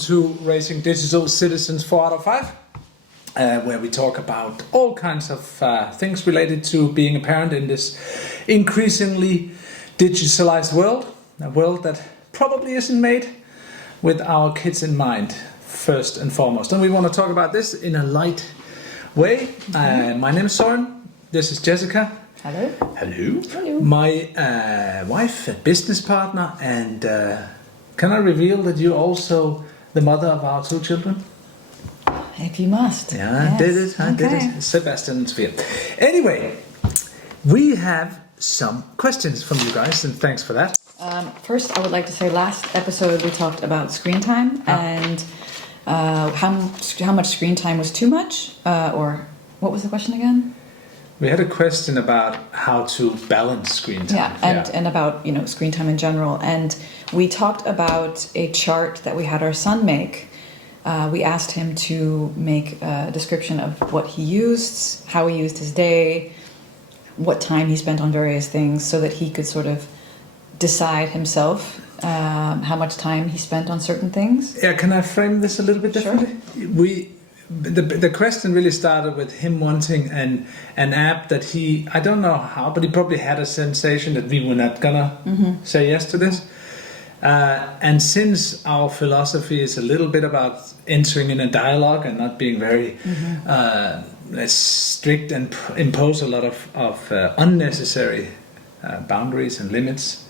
to Raising Digital Citizens 4 out of 5, where we talk about all kinds of things related to being a parent in this increasingly digitalized world, a world that probably isn't made with our kids in mind first and foremost. And we want to talk about this in a light way. My name is Søren. This is Jessica. Hello. Hello. Hello. My wife and business partner, and can I reveal that you're also the mother of our 2 children? If you must. Yeah, Yes. I did it. Sebastian and Sophia. Anyway, we have some questions from you guys, and thanks for that. First, I would like to say last episode we talked about screen time and how much screen time was too much, or what was the question again? We had a question about how to balance screen time. And about screen time in general, and we talked about a chart that we had our son make. We asked him to make a description of what he used, how he used his day, what time he spent on various things, so that he could sort of decide himself how much time he spent on certain things. Yeah, can I frame this a little bit differently? Sure. The question really started with him wanting an app that I don't know how, but he probably had a sensation that we were not gonna say yes to this. And since our philosophy is a little bit about entering in a dialogue and not being very strict and impose a lot of unnecessary boundaries and limits,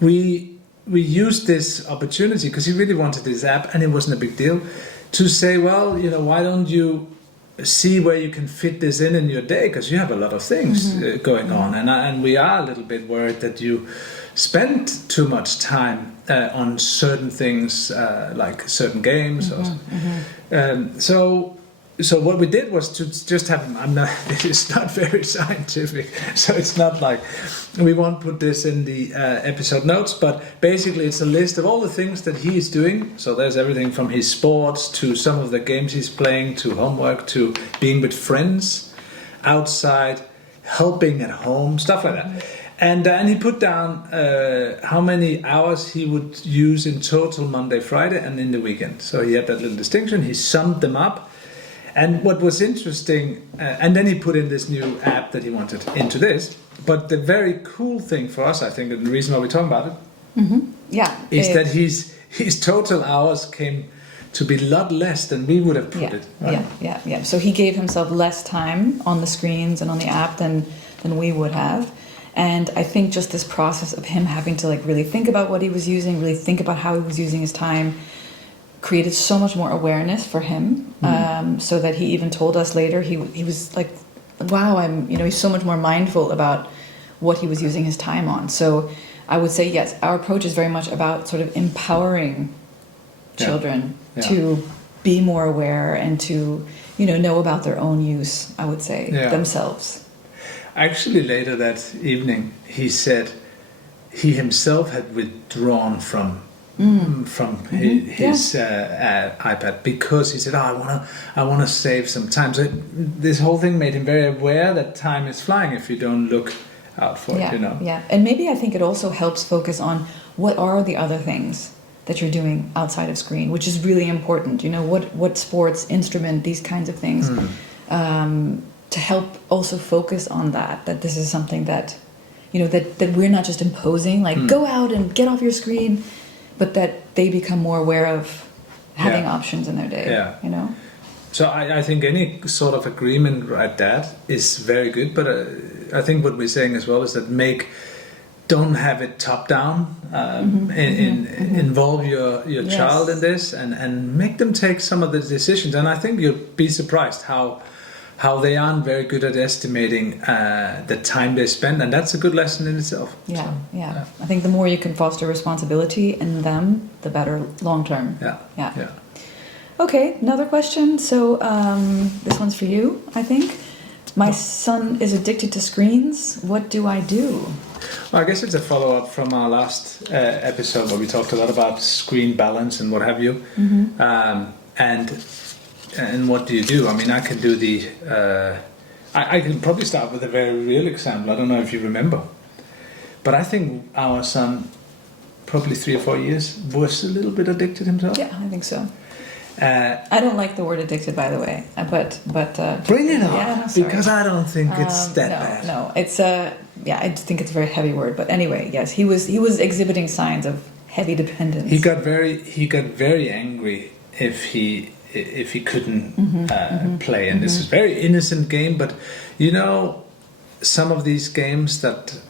we used this opportunity because he really wanted this app and it wasn't a big deal, to say, well, why don't you see where you can fit this in your day, because you have a lot of things going on, and we are a little bit worried that you spend too much time on certain things, like certain games. So what we did was to just have. This is not very scientific, so it's not like we won't put this in the episode notes. But basically, it's a list of all the things that he is doing. So there's everything from his sports to some of the games he's playing, to homework, to being with friends outside, helping at home, stuff like that. And he put down how many hours he would use in total Monday, Friday, and in the weekend. So he had that little distinction. He summed them up. And what was interesting, and then he put in this new app that he wanted into this. But the very cool thing for us, I think, and the reason why we're talking about it, is that his total hours came to be a lot less than we would have put it. Right? Yeah. So he gave himself less time on the screens and on the app than we would have. And I think just this process of him having to really think about what he was using, really think about how he was using his time, created so much more awareness for him, so that he even told us later he was like, wow, he's so much more mindful about what he was using his time on. So I would say, yes, our approach is very much about sort of empowering children to be more aware and to know about their own use, I would say, themselves. Actually, later that evening, he said he himself had withdrawn from his iPad, because he said, I want to save some time. So this whole thing made him very aware that time is flying if you don't look out for it. Yeah, and maybe I think it also helps focus on what are the other things that you're doing outside of screen, which is really important. What sports, instrument, these kinds of things, to help also focus on that this is something that that we're not just imposing, go out and get off your screen, but that they become more aware of having options in their day. So I think any sort of agreement like that is very good, but I think what we're saying as well is that don't have it top down, involve your child in this, and make them take some of the decisions. And I think you'll be surprised how they aren't very good at estimating the time they spend, and that's a good lesson in itself. I think the more you can foster responsibility in them, the better long term. Yeah. Okay, another question. So this one's for you, I think. My son is addicted to screens. What do I do? Well, I guess it's a follow-up from our last episode where we talked a lot about screen balance and what have you. And what do you do? I mean, I can do I can probably start with a very real example. I don't know if you remember, but I think our son probably 3 or 4 years, was a little bit addicted himself. Yeah, I think so. I don't like the word addicted, by the way, but bring it on, yeah, no, sorry. because I don't think it's that bad. No, it's I think it's a very heavy word. But anyway, yes, he was exhibiting signs of heavy dependence. He got very angry if he couldn't play, and this is a very innocent game. But you know, some of these games that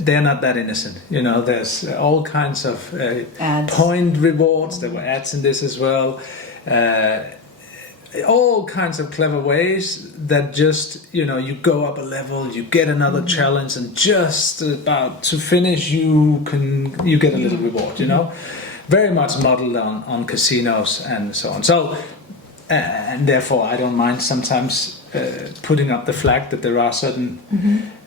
they're not that innocent. You know, there's all kinds of point rewards. There were ads in this as well. All kinds of clever ways that just, you know, you go up a level, you get another challenge, and just about to finish, you get a little reward. You know, very much modeled on casinos and so on. So, and therefore, I don't mind sometimes putting up the flag that there are certain,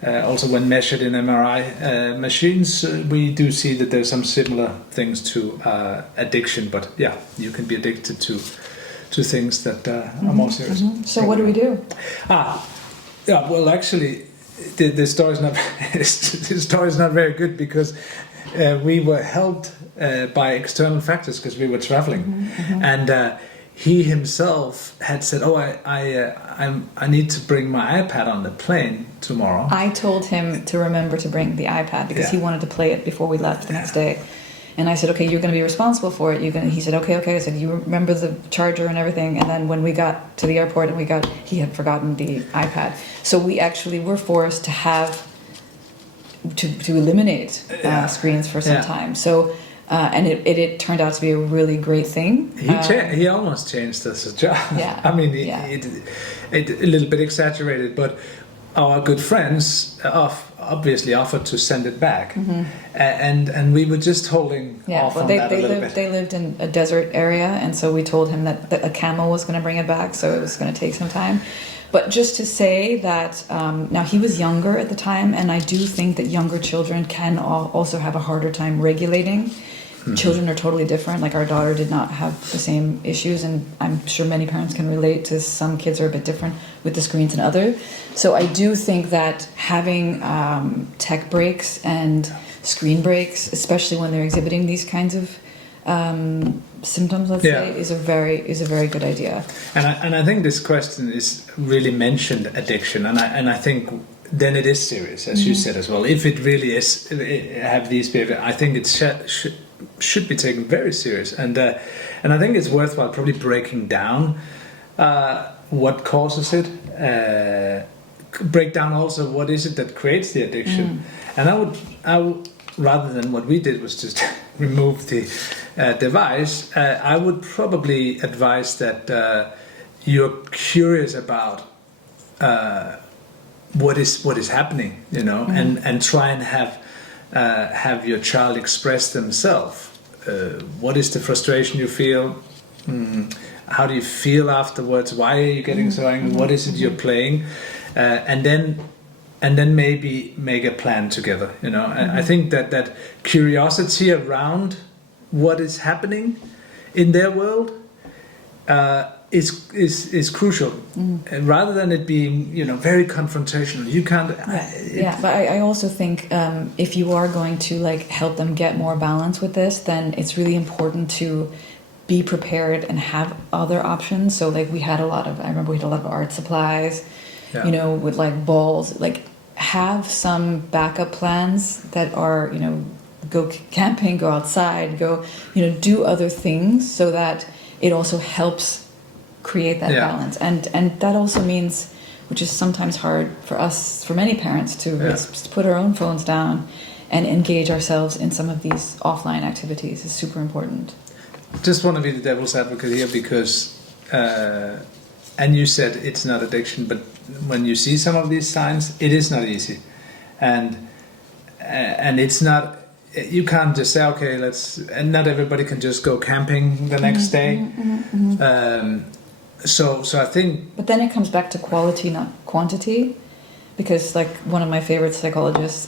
also when measured in MRI machines, we do see that there's some similar things to addiction. But yeah, you can be addicted to things that are more serious. So what do we do? Yeah. Well, actually, the story's not the story's not very good because we were helped by external factors because we were traveling, and he himself had said, "Oh, I need to bring my iPad on the plane tomorrow." I told him to remember to bring the iPad because he wanted to play it before we left the next day. And I said, okay, you're going to be responsible for it. He said, okay. I said, you remember the charger and everything. And then when we got to the airport he had forgotten the iPad. So we actually were forced to have to eliminate screens for some time. So and it turned out to be a really great thing. He almost changed us a job. Yeah. I mean, it a little bit exaggerated, but our good friends obviously offered to send it back, and we were just holding off on that a little bit. They lived in a desert area, and so we told him that a camel was going to bring it back, so it was going to take some time. But just to say that now he was younger at the time, and I do think that younger children can also have a harder time regulating. Children are totally different. Like our daughter did not have the same issues, and I'm sure many parents can relate to some kids are a bit different with the screens than others. So I do think that having tech breaks and screen breaks, especially when they're exhibiting these kinds of symptoms, let's say, is a very good idea. And I think this question is really mentioned addiction, and I think then it is serious, as you said as well. If it really is have these behavior, I think it should be taken very serious, and I think it's worthwhile probably breaking down what causes it, break down also what is it that creates the addiction, and I would rather than what we did was just remove the device. I would probably advise that you're curious about what is happening, you know, and try and have your child express themselves. What is the frustration you feel? How do you feel afterwards? Why are you getting so angry? What is it you're playing? And then maybe make a plan together. You know, I think that curiosity around what is happening in their world is crucial, rather than it being, you know, very confrontational. You can't. But I also think if you are going to like help them get more balance with this, then it's really important to be prepared and have other options. So like I remember we had a lot of art supplies, you know, with like balls. Like have some backup plans that are, you know, go camping, go outside, go, you know, do other things so that it also helps create that balance. And that also means, which is sometimes hard for many parents to put our own phones down and engage ourselves in some of these offline activities is super important. Just want to be the devil's advocate here because, and you said it's not addiction, but when you see some of these signs, it is not easy, and it's not. You can't just say, okay, and not everybody can just go camping the next day. So I think. But then it comes back to quality, not quantity, because like one of my favorite psychologists,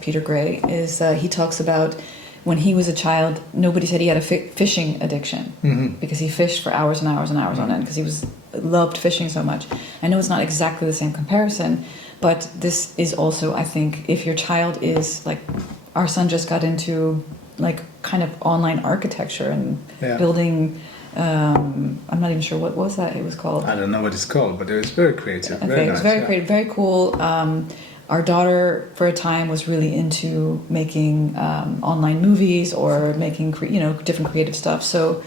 Peter Gray, is he talks about when he was a child, nobody said he had a fishing addiction because he fished for hours and hours and hours on end because he loved fishing so much. I know it's not exactly the same comparison, but this is also, I think, if your child is like, our son just got into like kind of online architecture and Yeah. building. I'm not even sure what was that it was called. I don't know what it's called, but it was very creative. Okay, Very it was nice, very creative, very cool. Our daughter, for a time, was really into making online movies or making, different creative stuff. So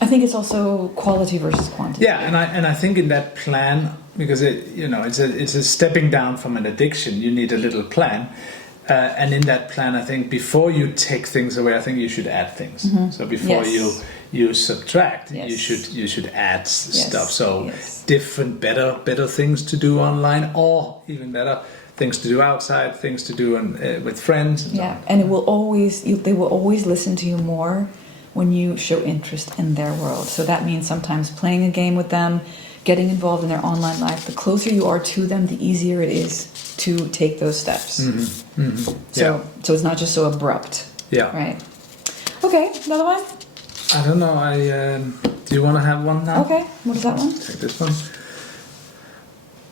I think it's also quality versus quantity. Yeah, and I think in that plan, because it's a stepping down from an addiction. You need a little plan, and in that plan, I think before you take things away, I think you should add things. So before you subtract, you should add stuff. So different, better things to do online, or even better things to do outside, things to do with friends. And it will always they will always listen to you more when you show interest in their world. So that means sometimes playing a game with them, getting involved in their online life. The closer you are to them, the easier it is to take those steps. So it's not just so abrupt. Yeah. Right. Okay, another one? I don't know. Do you want to have one now? Okay, what is that one? Take this one.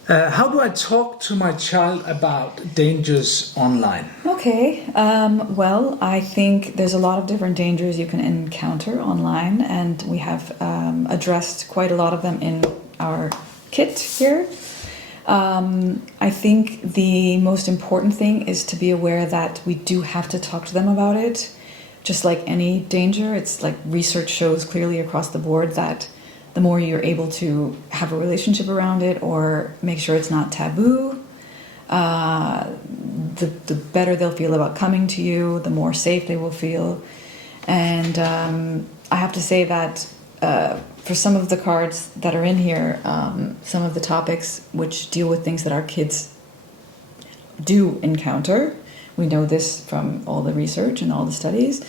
How do I talk to my child about dangers online? Okay, well, I think there's a lot of different dangers you can encounter online, and we have addressed quite a lot of them in our kit here. I think the most important thing is to be aware that we do have to talk to them about it. Just like any danger, it's like research shows clearly across the board that the more you're able to have a relationship around it or make sure it's not taboo, the better they'll feel about coming to you, the more safe they will feel. And I have to say that for some of the cards that are in here, some of the topics which deal with things that our kids do encounter, we know this from all the research and all the studies.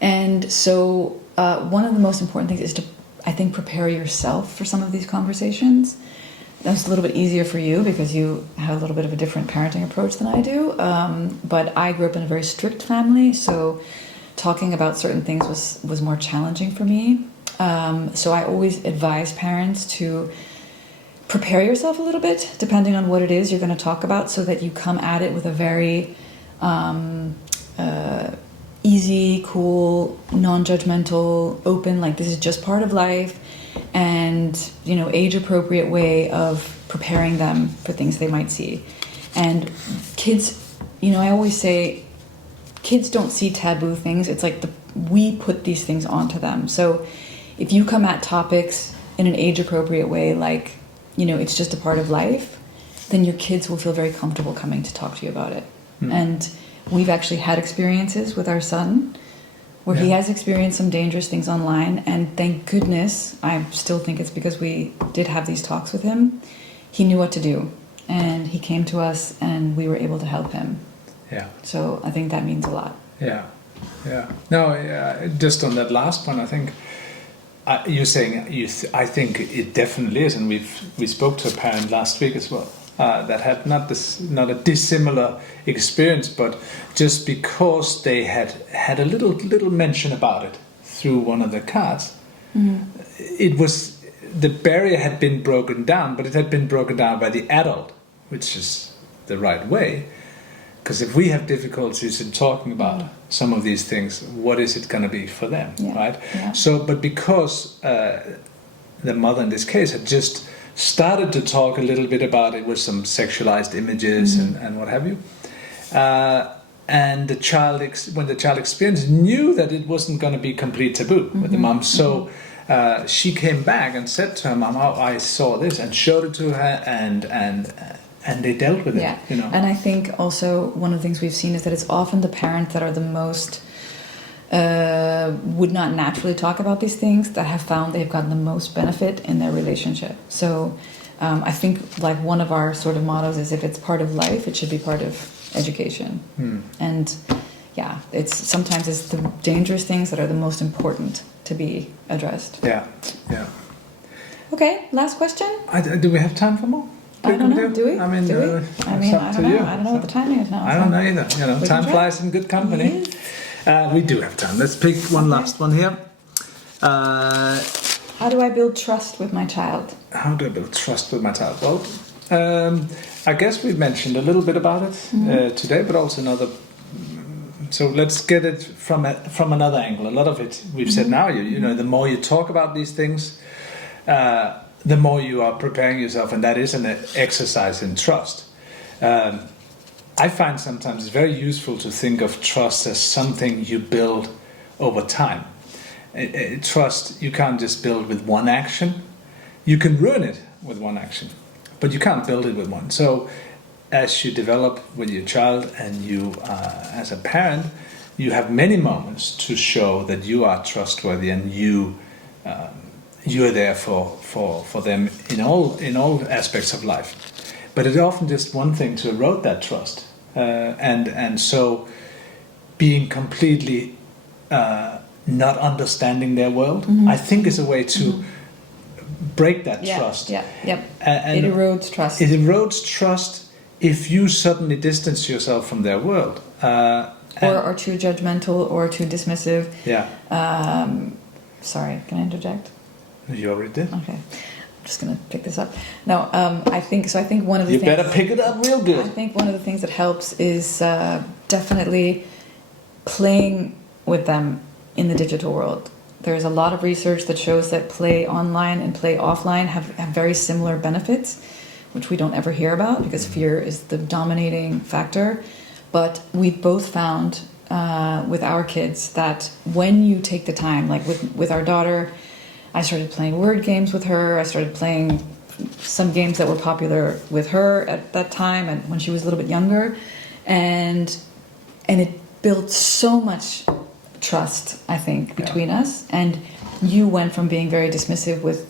And so one of the most important things is to, I think, prepare yourself for some of these conversations. That's a little bit easier for you because you have a little bit of a different parenting approach than I do. But I grew up in a very strict family, so talking about certain things was more challenging for me. So I always advise parents to prepare yourself a little bit, depending on what it is you're going to talk about, so that you come at it with a very easy, cool, non-judgmental, open, like this is just part of life, and age-appropriate way of preparing them for things they might see. And kids, I always say, kids don't see taboo things. It's like we put these things onto them. So if you come at topics in an age-appropriate way, like it's just a part of life, then your kids will feel very comfortable coming to talk to you about it. And we've actually had experiences with our son where he has experienced some dangerous things online, and thank goodness, I still think it's because we did have these talks with him, he knew what to do, and he came to us and we were able to help him. So I think that means a lot. No, just on that last one, I think you're saying I think it definitely is, and we spoke to a parent last week as well that had not a dissimilar experience, but just because they had a little mention about it through one of the cards, it was, the barrier had been broken down, but it had been broken down by the adult, which is the right way. Because if we have difficulties in talking about some of these things, what is it going to be for them, right? So, but because the mother in this case had just started to talk a little bit about it with some sexualized images and what have you, and the child, when the child experienced, knew that it wasn't going to be complete taboo with the mom. So she came back and said to her mom, "Oh, I saw this," and showed it to her, and they dealt with it. And I think also one of the things we've seen is that it's often the parents that are the most would not naturally talk about these things that have found they've gotten the most benefit in their relationship. So I think like one of our sort of mottos is, if it's part of life, it should be part of education. And it's sometimes it's the dangerous things that are the most important to be addressed. Okay, last question. Do we have time for more? I don't know. Do we? I mean, I don't know. I don't know what the timing is now. I don't know either. Time flies in good company. Yes. We do have time. Let's pick one last one here. How do I build trust with my child? How do I build trust with my child? Well, I guess we mentioned a little bit about it today, but also in other So let's get it from another angle. A lot of it we've said now. You know, the more you talk about these things, the more you are preparing yourself, and that is an exercise in trust. I find sometimes it's very useful to think of trust as something you build over time. Trust you can't just build with one action. You can ruin it with one action, but you can't build it with one. So as you develop with your child and you as a parent, you have many moments to show that you are trustworthy and you are there for them in all aspects of life. But it's often just one thing to erode that trust, and so being completely not understanding their world, I think, is a way to break that trust. Yeah, yep. And it erodes trust. It erodes trust if you suddenly distance yourself from their world, or are too judgmental or too dismissive. Yeah. Sorry, can I interject? You already did. Okay. I'm just going to pick this up. No, I think one of the you things... You better pick it up real good. I think one of the things that helps is definitely playing with them in the digital world. There's a lot of research that shows that play online and play offline have very similar benefits, which we don't ever hear about because fear is the dominating factor. But we've both found with our kids that when you take the time, like with our daughter, I started playing word games with her. I started playing some games that were popular with her at that time and when she was a little bit younger. And it built so much trust, I think, between us. And you went from being very dismissive with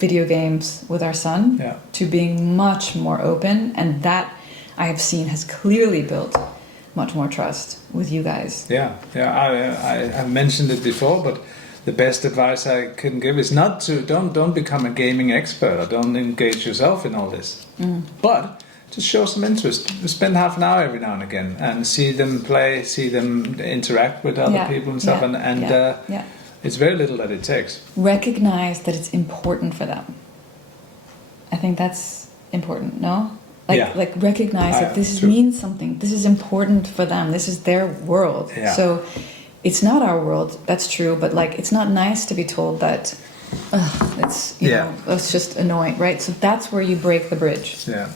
video games with our son to being much more open. And that I have seen has clearly built much more trust with you guys. I mentioned it before, but the best advice I can give is not to don't become a gaming expert or don't engage yourself in all this, but just show some interest. Spend half an hour every now and again and see them play, see them interact with other people and stuff, and it's very little that it takes. Recognize that it's important for them. I think that's important. No. Like recognize that this means something. This is important for them. This is their world. Yeah. So it's not our world. That's true. But like, it's not nice to be told that it's it's just annoying, right? So that's where you break the bridge. Yeah,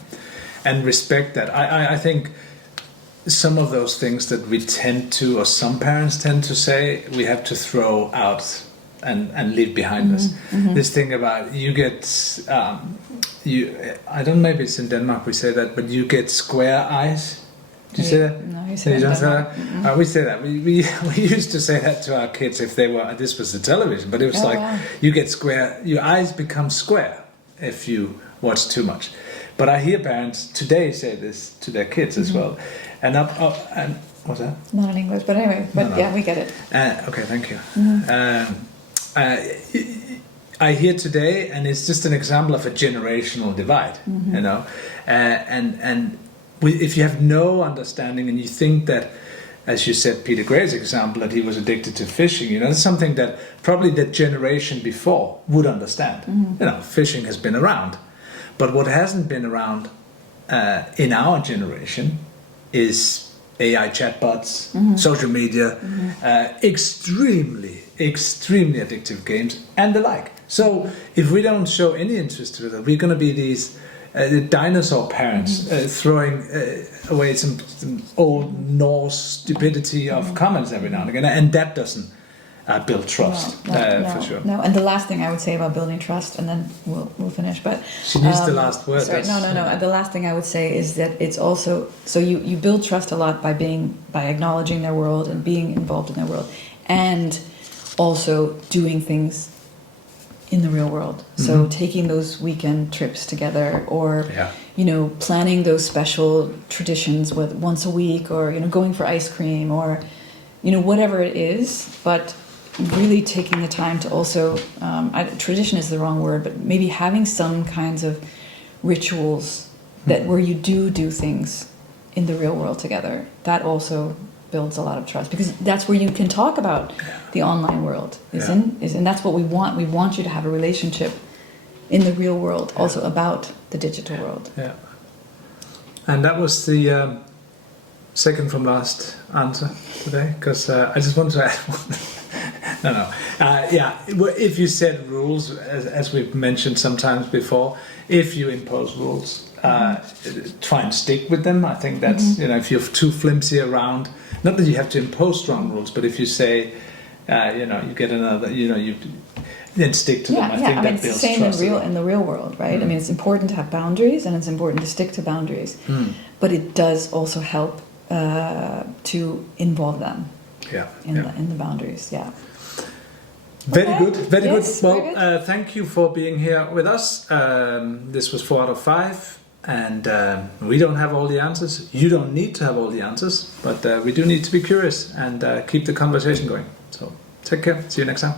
and respect that. I think some of those things that we tend to, or some parents tend to say, we have to throw out and leave behind us. This thing about you get. I don't know, maybe it's in Denmark we say that, but you get square eyes. Do you say that? No, you say that. We say that. We used to say that to our kids if they were, this was the television, but it was you get square, your eyes become square if you watch too much. But I hear parents today say this to their kids as well. And and what's that? Not in English, but anyway, no. We get it. Okay, thank you. I hear today, and it's just an example of a generational divide, you know, if you have no understanding and you think that, as you said, Peter Gray's example, that he was addicted to fishing, you know, it's something that probably the generation before would understand. You know, fishing has been around, but what hasn't been around in our generation is AI chatbots, social media, extremely addictive games, and the like. So if we don't show any interest to it, we're going to be these the dinosaur parents throwing away some old Norse stupidity of comments every now and again, and that doesn't build trust for sure. No, and the last thing I would say about building trust, and then we'll finish. But she needs the last word. Sorry, no. The last thing I would say is that it's also so you build trust a lot by acknowledging their world and being involved in their world, and also doing things in the real world. So taking those weekend trips together, or planning those special traditions with once a week, or going for ice cream, or whatever it is, but really taking the time to also tradition is the wrong word, but maybe having some kinds of rituals that where you do things in the real world together. That also builds a lot of trust, because that's where you can talk about the online world and that's what we want. We want you to have a relationship in the real world also about the digital world. And that was the second from last answer today, because I just want to add one. No. Yeah, if you set rules, as we've mentioned sometimes before, if you impose rules, try and stick with them. I think that's, if you're too flimsy around, not that you have to impose strong rules, but if you say, you get another, you then stick to them. I think that it's the builds same trust. in the real world, right? I mean, it's important to have boundaries, and it's important to stick to boundaries, but it does also help to involve them in the boundaries. Yeah. Very good. Yes, Well, very good. thank you for being here with us. This was 4 out of 5, and we don't have all the answers. You don't need to have all the answers, but we do need to be curious and keep the conversation going. So take care. See you next time.